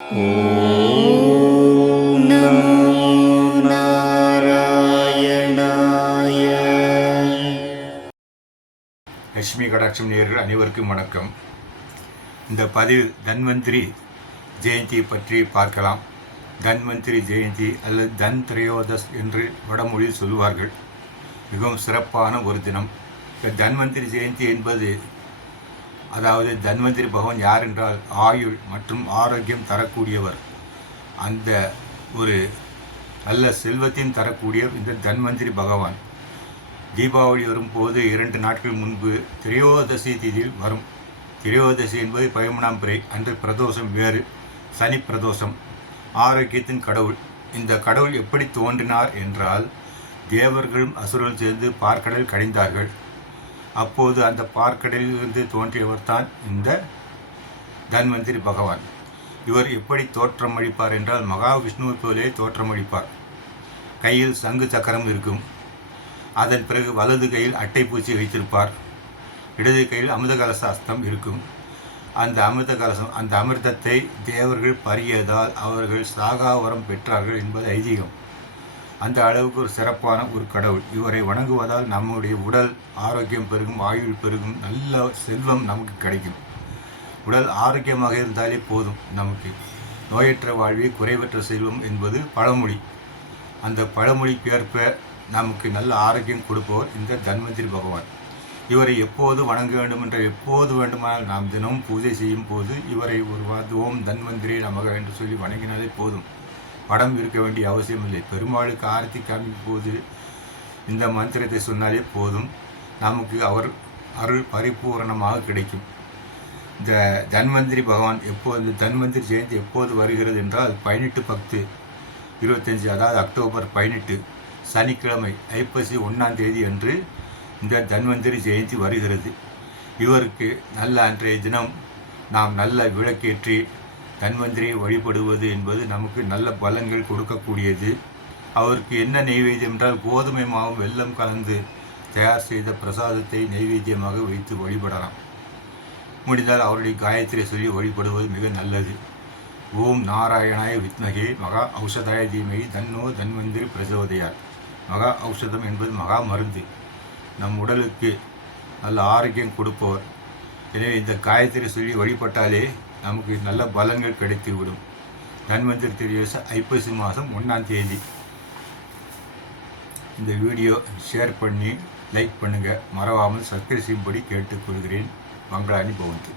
ஓம் நமோ நாராயணாய லட்சுமி கடாட்சம் நேர்கள் அனைவருக்கும் வணக்கம். இந்த பதிவு தன்வந்திரி ஜெயந்தி பற்றி பார்க்கலாம். தன்வந்திரி ஜெயந்தி அல்லது தன் திரையோதஸ் என்று வடமொழியில் சொல்லுவார்கள். மிகவும் சிறப்பான ஒரு தினம். இந்த தன்வந்திரி ஜெயந்தி என்பது அதாவது தன்வந்திரி பகவான் யார் என்றால் ஆயுள் மற்றும் ஆரோக்கியம் தரக்கூடியவர். அந்த ஒரு நல்ல செல்வத்தையும் தரக்கூடிய இந்த தன்வந்திரி பகவான். தீபாவளி வரும்போது இரண்டு நாட்கள் முன்பு திரையோதசி திதியில் வரும். திரையோதசி என்பது பதிமூணாம் பிறை அன்று பிரதோஷம் வேறு சனி பிரதோஷம். ஆரோக்கியத்தின் கடவுள். இந்த கடவுள் எப்படி தோன்றினார் என்றால் தேவர்களும் அசுரர்கள் சேர்ந்து பார்க்கடல் கடைந்தார்கள். அப்போது அந்த பார்க்கடலில் இருந்து தோன்றியவர் தான் இந்த தன்வந்திரி பகவான். இவர் எப்படி தோற்றமளிப்பார் என்றால் மகாவிஷ்ணுவை போலே தோற்றமளிப்பார். கையில் சங்கு சக்கரம் இருக்கும். அதன் பிறகு வலது கையில் அட்டைப்பூச்சி வைத்திருப்பார். இடது கையில் அமிர்தகலச அஸ்தம் இருக்கும். அந்த அமிர்த கலசம் அந்த அமிர்தத்தை தேவர்கள் பறியதால் அவர்கள் சாகாவரம் பெற்றார்கள் என்பது ஐதீகம். அந்த அளவுக்கு ஒரு சிறப்பான ஒரு கடவுள். இவரை வணங்குவதால் நம்முடைய உடல் ஆரோக்கியம் பெருகும் ஆயுள் பெருகும் நல்ல செல்வம் நமக்கு கிடைக்கும். உடல் ஆரோக்கியமாக இருந்தாலே போதும் நமக்கு. நோயற்ற வாழ்வே குறைவற்ற செல்வம் என்பது பழமொழி. அந்த பழமொழிக்கேற்ப நமக்கு நல்ல ஆரோக்கியம் கொடுப்பவர் இந்த தன்வந்திரி பகவான். இவரை எப்போது வணங்க வேண்டும் என்ற எப்போது வேண்டுமானால் நாம் தினமும் பூஜை செய்யும் போது இவரை ஒரு வாத்துவோம் ஓம் நமக என்று சொல்லி வணங்கினாலே போதும். படம் இருக்க வேண்டிய அவசியம் இல்லை. பெருமாளுக்கு ஆரத்தி காமிக்கும் போது இந்த மந்திரத்தை சொன்னாலே போதும். நமக்கு அவர் அருள் பரிபூரணமாக கிடைக்கும். இந்த தன்வந்திரி பகவான் எப்போது தன்வந்திரி ஜெயந்தி எப்போது வருகிறது என்றால் பதினெட்டு பத்து இருபத்தஞ்சி அதாவது அக்டோபர் பதினெட்டு சனிக்கிழமை ஐப்பசி ஒன்றாம் தேதி அன்று இந்த தன்வந்திரி ஜெயந்தி வருகிறது. இவருக்கு நல்ல அன்றைய தினம் நாம் நல்ல விளக்கேற்றி தன்வந்திரியை வழிபடுவது என்பது நமக்கு நல்ல பலன்கள் கொடுக்கக்கூடியது. அவருக்கு என்ன நெய்வேத்தியம் என்றால் கோதுமை மாவும் வெள்ளம் கலந்து தயார் செய்த பிரசாதத்தை நெய்வேத்தியமாக வைத்து வழிபடலாம். முடிந்தால் அவருடைய காயத்ரி சொல்லி வழிபடுவது மிக நல்லது. ஓம் நாராயணாய வித்மகே மகா ஔஷதாய தீமகி தன்னோ தன்வந்திரி பிரசோதையார் மகா ஔஷதம் என்பது மகா மருந்து. நம் உடலுக்கு நல்ல ஆரோக்கியம் கொடுப்பவர். எனவே இந்த காயத்ரி சொல்லி வழிபட்டாலே நமக்கு நல்ல பலன்கள் கிடைத்துவிடும். தன்வந்திரி திரியச ஐப்பசி மாதம் ஒன்றாம் தேதி. இந்த வீடியோ ஷேர் பண்ணி லைக் பண்ணுங்கள் மறவாமல் சப்ஸ்கிரைப் செய்யும்படி கேட்டுக்கொள்கிறேன். மங்களாணி பவந்தி.